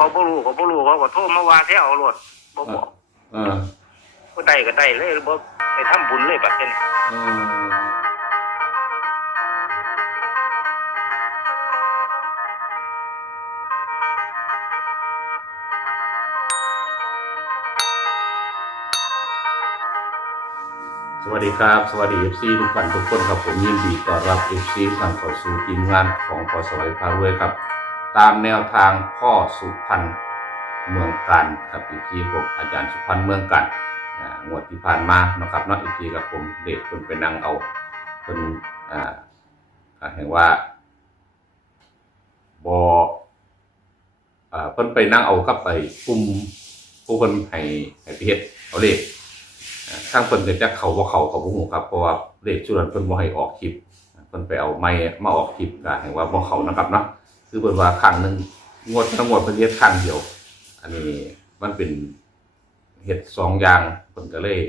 เขาบ่รู้เขาบ่รู้เขาก็โทรมาว่าแท้เอาโลดบ่บอกเออก็ได้ก็ได้เลยบ่ไปทำบุญเลยบัดนี้เออสวัสดีครับ สวัสดี FC ทุกท่านทุกคนครับผมยินดีต้อนรับ FC ทางเข้าสู่ทีมงานของพอสวัยพารวยครับ ตามแนวทางพ่อสุพรรณเมืองกันครับอีกทีผมอาจารย์สุพรรณเมืองกันงวดที่ผ่านมานะครับนาะอีกทีกับผมเด็กคนไปนั่งเอาคนอ่าอ่าเห็นว่าบอ่าเพิ่นไปนั่งเอากับไปกลุ่มผู้เพิ่นให้ให้ไปเฮ็ดเอาเลขอ่าทางเพิ่นก็จะเข้าบ่เข้าก็บ่ฮู้ครับเพราะว่าเลขชุดนั้นเพิ่นบ่ให้ออกคลิปเพิ่นไปเอาไม้มาออกคลิปก็เห็นว่าบ่เข้านะครับเนาะ คือเปิดว่าครั้งหนึ่งงวดทั้งหมดเป็นเฮ็ดขังเดียว อันนี้มันเป็นเฮ็ดสองอย่างเพิ่นก็เลย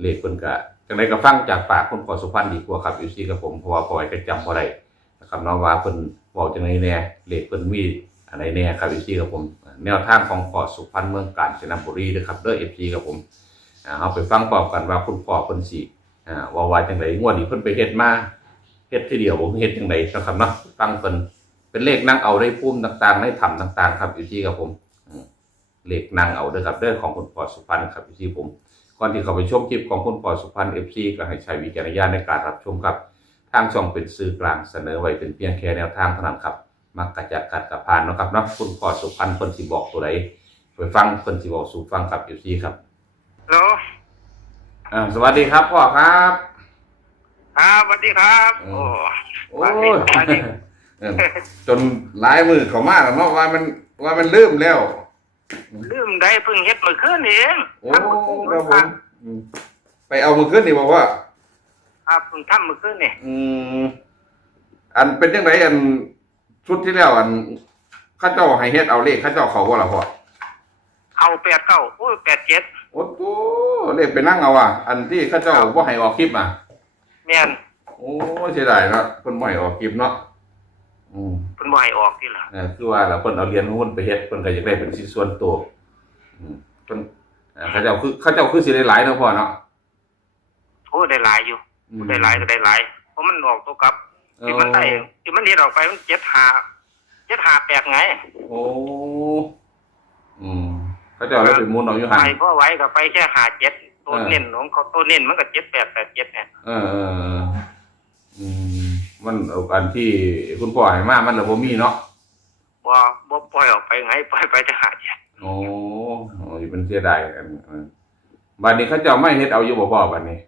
เลขเพิ่นก็จังไดก็ฟังจากปากคนขอสุพรรณดีกว่าครับอยู่ซี่กับผมเพราะว่าพอไว้ก็จำบ่ได้นะครับเนาะว่าเพิ่นเว้าจังไดแน่เลขเพิ่นมีอะไรแน่ครับอยู่ซี่กับผมแนวทางของขอสุพรรณเมืองกาญจนบุรีเด้อครับเด้อ FC กับผมเอาไปฟังพร้อมกันว่าคุณพ่อเพิ่นสิอ่าว่าว่าจังไดงวดนี้เพิ่นไปเฮ็ดมา เฮ็ดทีเดียวผมเฮ็ดจังไดนะครับเนาะฟังเพิ่นเป็นเลขนั่งเอาได้พุ่มต่างๆได้ทำต่าง ๆ ครับอยู่ที่กับผมอืมเลขนั่งเอาเด้อครับเด้อของคุณปอสุพรรณครับอยู่ที่ผมก่อนที่เขาไปชมคลิปของคุณปอสุพรรณ FC ก็ให้ใช้วิจารณญาณในการรับชมครับ ทางช่องเป็นสื่อกลางเสนอไว้เป็นเพียงแค่แนวทางเท่านั้นครับมักกะจัดกัดกับพานเนาะครับเนาะคุณปอสุพรรณเพิ่นสิบอกตัวใดไปฟังเพิ่นสิบอกสู่ฟังครับ FC ครับฮัลโหลอ่าสวัสดีครับพ่อครับ ครับสวัสดีครับอืโอ้มโอ้สวัสดียสวัสดีเออจนหลายมือเขามาแล้วเนาะว่ามันว่ามันลืมแล้ว ลืมได้เพิ่งเฮ็ดเมื่อคืนเองโอ้ทำเมื่อคืนครับผมอืมไปเอามือขึ้นนี่บอกว่า ครับเพิ่งทำเมื่อคืนนี่อืมอันเป็นยังไงอันชุดที่แล้วอันเข้าเจ้าให้เฮ็ดเอาเลขเข้าเจ้าเขาว่าล่ะพ่อเอาแปดเก้าโอ้ยแปดเจ็ดโอ้โหเลขไปนั่งเอาอะ อันที่เข้าเจ้าบ่ให้ออกคลิปอะ แม่นโอ้เสียดายเนาะเพิ่นบ่ให้ออกคลิปเนาะอืมเพิ่นบ่ให้ออกที่ล่ะเออคือว่าแล้วเพิ่นเอาเหรียญหุ้นไปเฮ็ดเพิ่นก็อยากได้เป็นสินส่วนตัวอืมเพิ่นเอ่อเขาเจ้าคือเขาเจ้าคือสิได้หลายเนาะพ่อเนาะโอ้ได้หลายอยู่อืมได้หลายก็ได้หลายเพราะมันออกตัวกลับที่มันได้ที่มันเฮ็ดออกไปมันเจ็ดหาเจ็ดหาแปดไงโอ้อืมเขาเจะเอาแล้วไปหมุนเอาอยู่หันไปเพราะไว้ก็ไปแค่หาเจ็ด ตัวเออเน้นของเขาตัวเน้นมันก็เจ็ดแปดแปดเจ็ดเนี่ยเออเออเอออืมมันเอาอันที่คุณพ่อให้มามันระบ่มีเนาะบ่บ่ปล่อยออกไปไงปล่อยไปจะหาเจ็ดโอ้โอ้ยเป็นเสียดายกันเออบัดนี้เขาเจ้าไม่เฮ็ดเอาอยู่บ่พ่อบัดนี้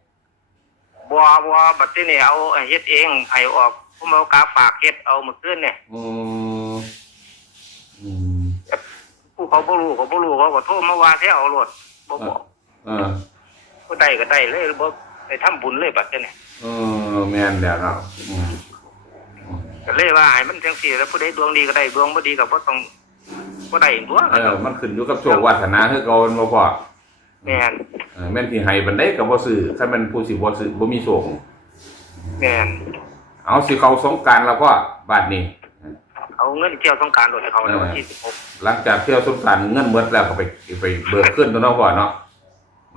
บัวบัวบัดที่นี่เอาเฮ็ดเองไผออกผมเอากาฝากเฮ็ดเอาเมื่อคืนเนี่ยอืมอืมผู้เขาบ่รู้เขาบ่รู้เขาก็โทรมาว่าแท้เอาโลดบ่บอกเออ ก็ได้ก็ได้เลยบ่ไปทำบุญเลยบัดนี้เออแม่นแล้วเนาะอืมก็เลยว่าให้มันจังซี่แล้วผู้ใดดวงดีก็ได้ดวงบ่ดีก็บ่ต้องบ่ได้ตัวเออ มันขึ้นอยู่กับโชควาสนาคือเก่าแม่นบ่พ่อแม่นเออแม่นที่ให้บันไดก็บ่ซื้อคันแม่นผู้สิบ่ซื้อบ่มีโชคแม่นเอาสิเข้าสงกรารแล้วก็บัดนี้ เอาเงินเที่ยวสงกรานต์โดดให้เขาในวันเออที่16หลังจากเที่ยวสงกรารเงินหมดแล้วก็ไปไปเบิกขึ้นตัวเนาะพ่อเนาะ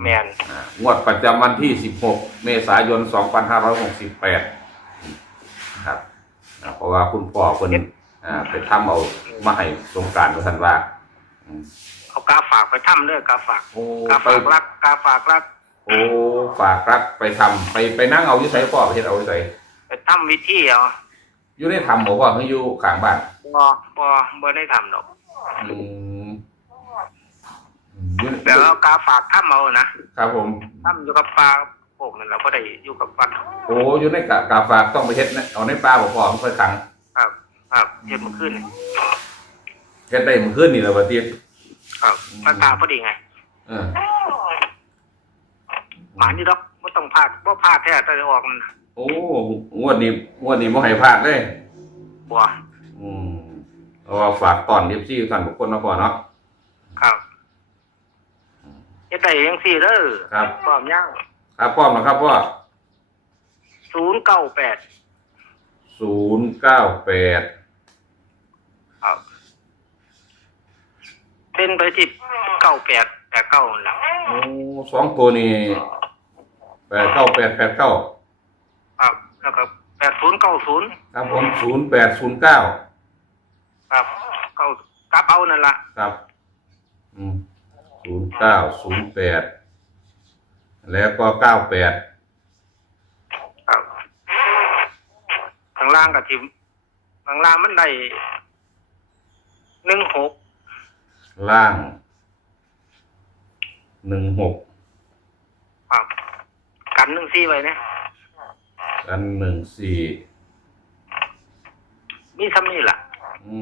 แม่นอ่างวดประจำวันที่ 16 เมษายน 2568ครับอ่าเพราะว่าคุณพ่อเพิ่นอ่าไปทำเอามาให้สงกรารว่าท่านว่าอืมเอากาฝากไปทำเด้อกาฝากโอ้กาไปฝากรักกาฝากรักโอ้ฝากรักไปทำไปไปนั่งเอาอยู่ไสพ่อไปเฮ็ดเอาอยู่ไสไปทำวิธีเอาอยู่ในถ้ำบ่พ่อคืออยู่ข้างบ้านบ่บ่บ่ได้ทำดอกอืม อืมอยู่ในแต่เอากาฝากทำเอานะครับผมทำอยู่กับปลาพวกนั้นเราก็ได้อยู่กับวัดโอ้อยู่ในกะกาฝากต้องไปเฮ็ดนะเอาในป่าบ่พอมันค่อยขังครับ ครับเย็นเมื่อคืนนี่เฮ็ดได้มื้อคืนนี่แหละว่าติครับราคาพอดีไงเออหมานี่ดอกไม่ต้องพลาดบ่พลาดแท้แต่จะออกมันโอ้งวดนี้งวดนี้บ่ให้พลาดเลยบัวอืมเอาว่าฝากตอน FC ท่านทุกคนเนาะพ่อเนาะครับ เฮ็ดได้ยังสี่เด้อครับ พร้อมย่างครับพร้อมแล้วครับพ่อศูนย์เก้าแปด098ครับเส้นไปที่เก้าแปดแปดเก้านั่นแหละโอ้สองตัวนี่แปดเก้าแปดแปดเก้าครับแล้วก็แปดศูนย์เก้าศูนย์ครับผมศูนย์แปดศูนย์เก้าครับเก้ากลับเอานั่นละครับ อืม ศูนย์เก้าศูนย์แปดแล้วก็เก้าแปดครับข้างล่างกับทีมข้างล่างมันได้หนึ่งหกล่างหนึ่งหกครับกันหนึ่งสี่ไว้นะกันหนึ่งสี่มีซ้ำนี่แหละอื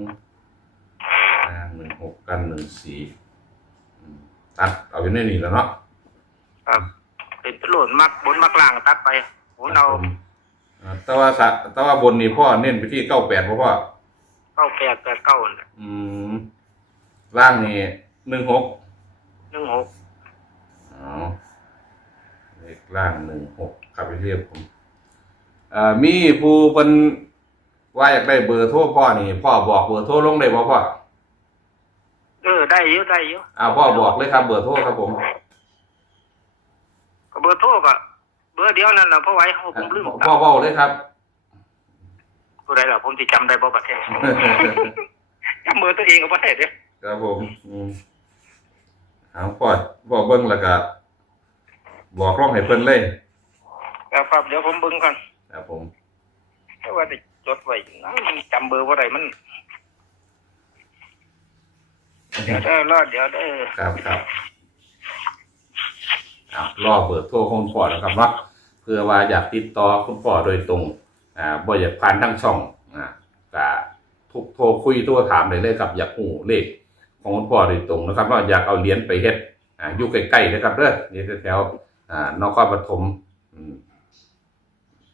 มล่างหนึ่งหกกันหนึ่งสี่อืม ตัดเอาอยู่ในนี่แล้วเนาะครับเป็นโหลนมักบนมักล่างตัดไปโหนเอาผมอ่าแต่ว่าสะแต่ว่าบนนี่พ่อเน้นไปที่เก้าแปดเพราะว่าเก้าแปดแปดเก้าน่ะอืมล่างนี่หนึ่งหกหนึ่งหกอ๋อเลขล่างหนึ่งหกครับไปเรียบผมอ่ามีผู้เป็นว่าอยากได้เบอร์โทรพ่อนี่ พ่อบอกเบอร์โทรลงได้บ่พ่อ เออได้เยอะได้เยอะอ้าวพ่อบอกเลยครับ เบอร์โทรครับผมก็เบอร์โทรก็เบอร์เดียวนั่นแหละเพราะไว้เขาผมลืมพ่อเว้าเลยครับตัวใดล่ะผมจะจำได้บ่ประเทศจำเบอร์ตัวเองก็ประเทศเด้อครับผมอืมเอาพ่อบอกเบิ้งแล้วก็บอกร้องให้เพิ่นเลยครับครับเดี๋ยวผมเบิ่งก่อนครับผมแต่ว่าได้จดไว้นะมันจำเบอร์ว่าไรมัน เดี๋ยวเด้อรอเดี๋ยวเด้อครับครับอ่ารอเบอร์โทรของคุณพ่อนะครับเนาะเพื่อว่าอยากติดต่อคุณพ่อโดยตรงอ่าบ่อยากผ่านทั้งช่องอ่าก็ทุกโทรคุยโทรถามได้เลยครับอยากหูเลขของคุณพ่อโดยตรงนะครับว่าอยากเอาเหรียญไปเฮ็ดอ่าอยู่ใกล้ๆนะครับเด้อนี่แถวๆอ่านครปฐมอืม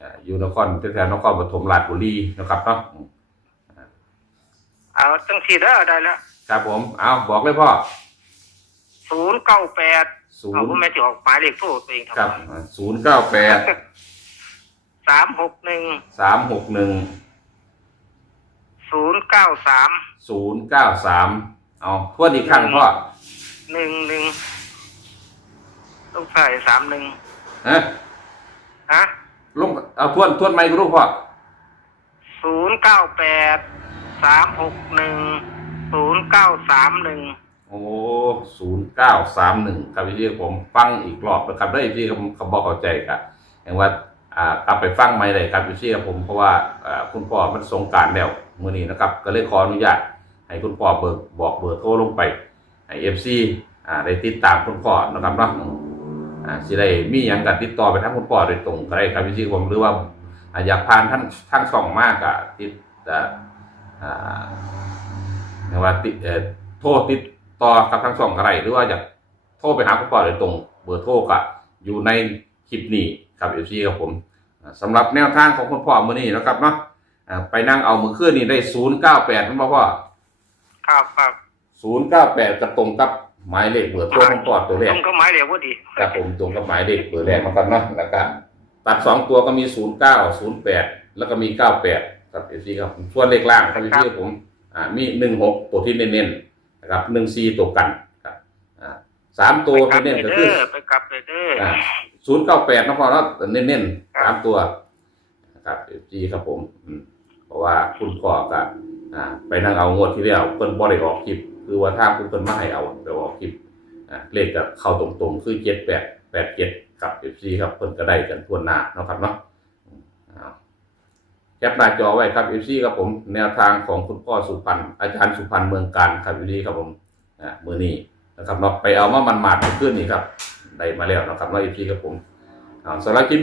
อ่าอยู่นครแถวๆนครปฐมราชบุรีนะครับเนาะอืมเอาจังสีเด้อได้แล้ว ครับผม เอาบอกเลยพ่อศูนย์เก้าแปดศูเอานผมย์ไม่จะออกหมายเลขโทรตัวเองทำครับไมศูนย์เก้าแปดสามหกหนึ่งสามหกหนึ่งศูนย์เก้าสามศูนย์เก้าสามเอาทวนอีกครั้งพ่อหนึ่งหนึ่งลูกชายสามหนึ่งฮะฮะลงเอาทวนทวนไม่รู้พ่อศูนย์เก้าแปดสามหกหนึ่ง ศูนย์เก้าสามหนึ่งโอ้ศูนย์เก้าสามหนึ่งครับพี่ผมฟังอีกรอบนะครับได้พี่เขาเขาบอกเข้าใจครับอย่างว่าอ่ากลับไปฟังไม่เลยครับพี่ครับผมเพราะว่าอ่าคุณพ่อมันสงการแล้วมื้อนี้นะครับ ก็เลยขออนุญาตให้คุณพ่อเบิกบอกเบอร์โทรลงไปให้เอฟซีอ่าได้ติดตามคุณพ่อนะครับเนาะอ่าสิได้มีหยังก็ติดต่อไปทางคุณพ่อโดยตรงก็ได้ครับพี่ผมหรือว่าออยากผ่านท่านทั้งช่องมากอะติดอ่า อ่าเรียกว่าติดเอ่อโทรติดต่อกับทั้งช่องอะไร หรือว่าอยากโทรไปหาคุณพ่อโดยตรง เบอร์โทรก็อยู่ในคลิปนี้ครับเอฟซีครับผมอ่าสำหรับแนวทางของคุณพ่อมือนี้นะครับเนาะอ่าไปนั่งเอามือขึ้นนี่ได้ศูนย์เก้าแปดนั่นพ่อครับครับศูนย์เก้าแปดกระตรงกับหมายเลขเบอร์โทรของพ่อตัวแรตกรงก็หมายเลขว่าดีครับผมตรงกับหมายเลขเบอร์แรกนะครับเนาะแล้วก็ตัดสองตัวก็มีศูนย์เก้าศูนย์แปดแล้วก็มีเก้าแปดครับเอฟซีครับส่วนเลขล่างครับเอฟซีผมอ่า มีหนึ่งหกตัวที่เน้นๆนะครับหนึ่งซีตัวกันครับอ่าสามตัวไปกลัที่บเน้นเลยก็เด้คืออไปกลับเลยเด้อศูนย์เก้าแปดนะพ่อเนาะเน้นๆครับสามตัวนะครับเอฟซีครับผมอืมเพราะว่าคุณพ่อก็อ่าไปนั่งเอางวดที่แล้วเพิ่นบ่ได้ออกคลิป คือว่าถ้าคุณเพิ่นมาให้เอาไปออกคลิปอ่าเลขกับเข้าตรงๆ คือเจ็ดแปดแปดเจ็ดครับเอฟซีครับเพิ่นก็ได้กันทั่วหน้าเนาะครับเนาะอืมเอา แคปหน้าจอไว้ครับเอฟซีครับผมแนวทางของคุณพ่อสุพรรณอาจารย์สุพรรณเมืองการครับอยู่นี่ครับผมอ่ามือนี้นะครับเราไปเอามามันหมาดขึ้นนี่ครับได้มาแล้วนะครับเราเอฟซีครับผมอ่าสำหรับคลิป